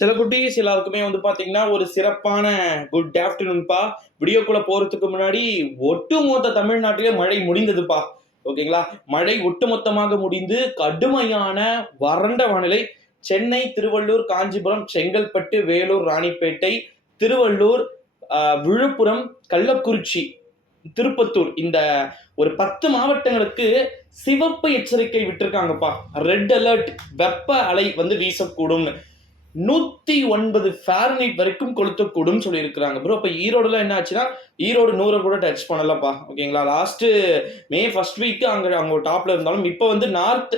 சில குட்டீஸ் எல்லாருக்குமே வந்து பாத்தீங்கன்னா, ஒரு சிறப்பான குட் ஆஃப்டர்நூன்பா. வீடியோக்குள்ள போறதுக்கு முன்னாடி, ஒட்டுமொத்த தமிழ்நாட்டிலே மழை முடிந்ததுப்பா. ஓகேங்களா? மழை ஒட்டுமொத்தமாக முடிந்து, கடுமையான வறண்ட வானிலை. சென்னை, திருவள்ளூர், காஞ்சிபுரம், செங்கல்பட்டு, வேலூர், ராணிப்பேட்டை, திருவள்ளூர், விழுப்புரம், கள்ளக்குறிச்சி, திருப்பத்தூர் இந்த ஒரு 10 மாவட்டங்களுக்கு சிவப்பு எச்சரிக்கை விட்டிருக்காங்கப்பா. ரெட் அலர்ட் வெப்ப அலை வந்து வீசக்கூடும்னு. 109 ஃபாரன்ஹீட் வரைக்கும் கொளுத்தக்கூடும் சொல்லியிருக்கிறாங்க ப்ரோ. இப்போ ஈரோடுல என்ன ஆச்சுன்னா, ஈரோடு 100 கூட டச் பண்ணலப்பா. ஓகேங்களா? லாஸ்ட் மே ஃபர்ஸ்ட் வீக் அவங்க டாப்ல இருந்தாலும், இப்போ வந்து நார்த்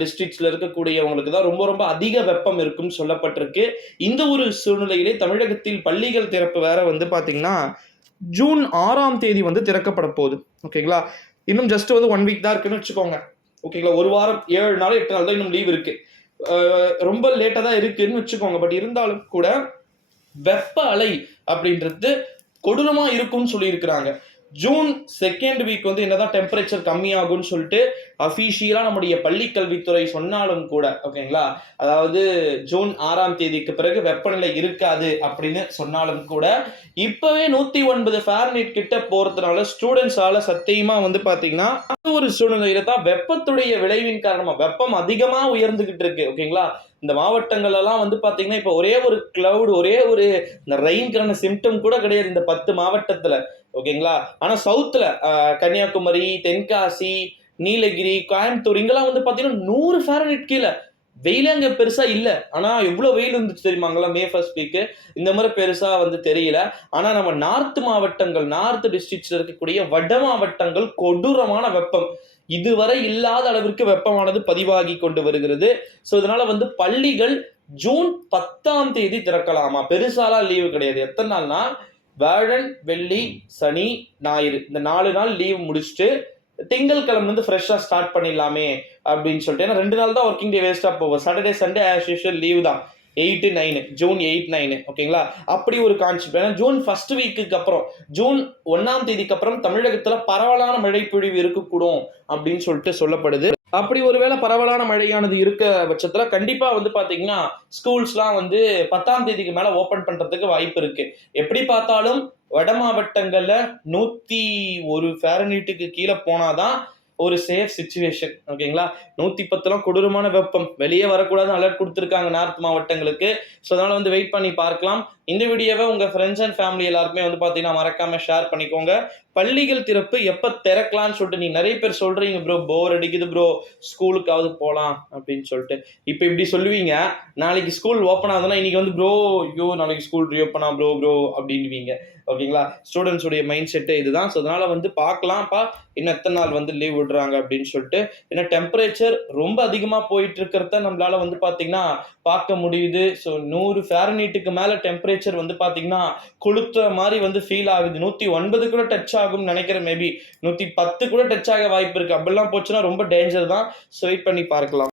டிஸ்ட்ரிக்ட்ஸ்ல இருக்கக்கூடியவங்களுக்கு தான் ரொம்ப ரொம்ப அதிக வெப்பம் இருக்கும் சொல்லப்பட்டிருக்கு. இந்த ஒரு சூழ்நிலையிலே தமிழகத்தில் பள்ளிகள் திறப்பு வேற வந்து பாத்தீங்கன்னா, ஜூன் 6ஆம் தேதி வந்து திறக்கப்பட போகுது. ஓகேங்களா? இன்னும் ஜஸ்ட் வந்து 1 வீக் தான் இருக்குன்னு வச்சுக்கோங்க. ஓகேங்களா? ஒரு வாரம் 7 நாள் 8 நாள் தான் இன்னும் லீவ் இருக்கு. ரொம்ப லேட்டா தான் இருக்குன்னு வச்சுக்கோங்க. பட் இருந்தாலும் கூட வெப்ப அலை அப்படின்றது கொடூரமா இருக்கும்னு சொல்லியிருக்கிறாங்க. ஜூன் 2nd வீக் வந்து என்னதான் டெம்பரேச்சர் கம்மியாகும்னு சொல்லிட்டு அஃபீஷியலா நம்முடைய பள்ளி கல்வித்துறை சொன்னாலும் கூட, ஓகேங்களா, அதாவது ஜூன் 6ஆம் தேதிக்கு பிறகு வெப்பநிலை இருக்காது அப்படின்னு சொன்னாலும் கூட, இப்பவே 109 ஃபாரன்ஹீட் கிட்ட போறதுனால ஸ்டூடெண்ட்ஸால சத்தியமா வந்து பாத்தீங்கன்னா ஒரு சூழ்நிலையில தான் வெப்பத்துடைய விளைவின் காரணமா வெப்பம் அதிகமா உயர்ந்துகிட்டு இருக்கு. ஓகேங்களா? இந்த மாவட்டங்கள் எல்லாம் வந்து பாத்தீங்கன்னா இப்ப ஒரே ஒரு கிளவுட், ஒரே ஒரு இந்த ரெயின்கான சிம்டம் கூட கிடையாது இந்த 10 மாவட்டத்துல. ஓகேங்களா? ஆனா சவுத்துல கன்னியாகுமரி, தென்காசி, நீலகிரி, கோயம்புத்தூர் இங்கெல்லாம் வந்து பாத்தீங்கன்னா 100 ஃபாரன்ஹீட் கீழே. வெயிலே அங்க பெருசா இல்ல. ஆனா எவ்வளவு வெயில் இருந்துச்சு தெரியுமாங்களா மே ஃபர்ஸ்ட் வீக். இந்த மாதிரி பெருசா வந்து தெரியல. ஆனா நம்ம நார்த் மாவட்டங்கள், நார்த் டிஸ்ட்ரிக்ட்ஸ்ல இருக்கக்கூடிய வட மாவட்டங்கள் கொடூரமான வெப்பம். இதுவரை இல்லாத அளவிற்கு வெப்பமானது பதிவாகி கொண்டு வருகிறது. ஸோ இதனால வந்து பள்ளிகள் ஜூன் 10ஆம் தேதி திறக்கலாமா? பெருசாலாம் லீவு கிடையாது. எத்தனை நாள்னா, வியாழன், வெள்ளி, சனி, ஞாயிறு இந்த 4 நாள் லீவ் முடிச்சுட்டு திங்கட்கிழமை வந்து ஃப்ரெஷ்ஷா ஸ்டார்ட் பண்ணிடலாமே அப்படின்னு சொல்லிட்டு. ஏன்னா 2 நாள் தான் ஒர்க்கிங் டே வேஸ்டா போகும். Saturday, Sunday as usual leave தான். 8, 9 ஜூன் 8, 9 ஓகேங்களா? அப்படி ஒரு கான்செப்ட். ஏன்னா ஜூன் ஃபர்ஸ்ட் வீக்குக்கு அப்புறம், ஜூன் 1ஆம் தேதிக்கு அப்புறம் தமிழகத்துல பரவலான மழை பொழிவு இருக்கக்கூடும் அப்படின்னு சொல்லிட்டு சொல்லப்படுது. அப்படி ஒருவேளை பரவலான மழையானது இருக்க பட்சத்துல கண்டிப்பா வந்து பாத்தீங்கன்னா ஸ்கூல்ஸ்லாம் வந்து 10ஆம் தேதிக்கு மேல ஓபன் பண்றதுக்கு வாய்ப்பு இருக்கு. எப்படி பார்த்தாலும் வட மாவட்டங்கள்ல 101 ஃபாரன்ஹீட்டுக்கு கீழே போனாதான் ஒரு சேஃப் சிச்சுவேஷன். ஓகேங்களா? 110 கொடூரமான வெப்பம், வெளியே வரக்கூடாது அலர்ட் கொடுத்துருக்காங்க நார்த் மாவட்டங்களுக்கு. ஸோ அதனால வந்து வெயிட் பண்ணி பார்க்கலாம். இந்த வீடியோவை உங்க ஃப்ரெண்ட்ஸ் அண்ட் ஃபேமிலி எல்லாருக்குமே வந்து பாத்தீங்கன்னா மறக்காம ஷேர் பண்ணிக்கோங்க. பள்ளிகள் திறப்பு எப்ப திறக்கலாம்னு சொல்லிட்டு நீ நிறைய பேர் சொல்றீங்க ப்ரோ, போர் அடிக்குது ப்ரோ, ஸ்கூலுக்காவது போலாம் அப்படின்னு சொல்லிட்டு. இப்ப இப்படி சொல்லுவீங்க, நாளைக்கு ஸ்கூல் ஓப்பன் ஆகுதுன்னா இன்னைக்கு வந்து ப்ரோ ஐயோ நாளைக்கு ஸ்கூல் ரீஓப்பனா ப்ரோ ப்ரோ அப்படின்வீங்க. ஓகேங்களா? ஸ்டூடெண்ட்ஸ் உடைய மைண்ட் செட்டு இதுதான். ஸோ அதனால வந்து பார்க்கலாம்ப்பா இன்னும் எத்தனை நாள் வந்து லீவ் விடுறாங்க அப்படின்னு சொல்லிட்டு. ஏன்னா டெம்பரேச்சர் ரொம்ப அதிகமா போயிட்டு இருக்கிறத நம்மளால வந்து பாத்தீங்கன்னா பார்க்க முடியுது. ஸோ 100 ஃபாரன்ஹீட்டுக்கு மேல டெம்பரேச்சர் வந்து பாத்தீங்கன்னா கொளுத்துற மாதிரி வந்து ஃபீல் ஆகுது. 109 கூட டச் ஆகும்னு நினைக்கிறேன். மேபி 110 கூட டச் ஆக வாய்ப்பு இருக்கு. அப்படிலாம் போச்சுன்னா ரொம்ப டேஞ்சர் தான். ஸோ வெயிட் பண்ணி பார்க்கலாம்.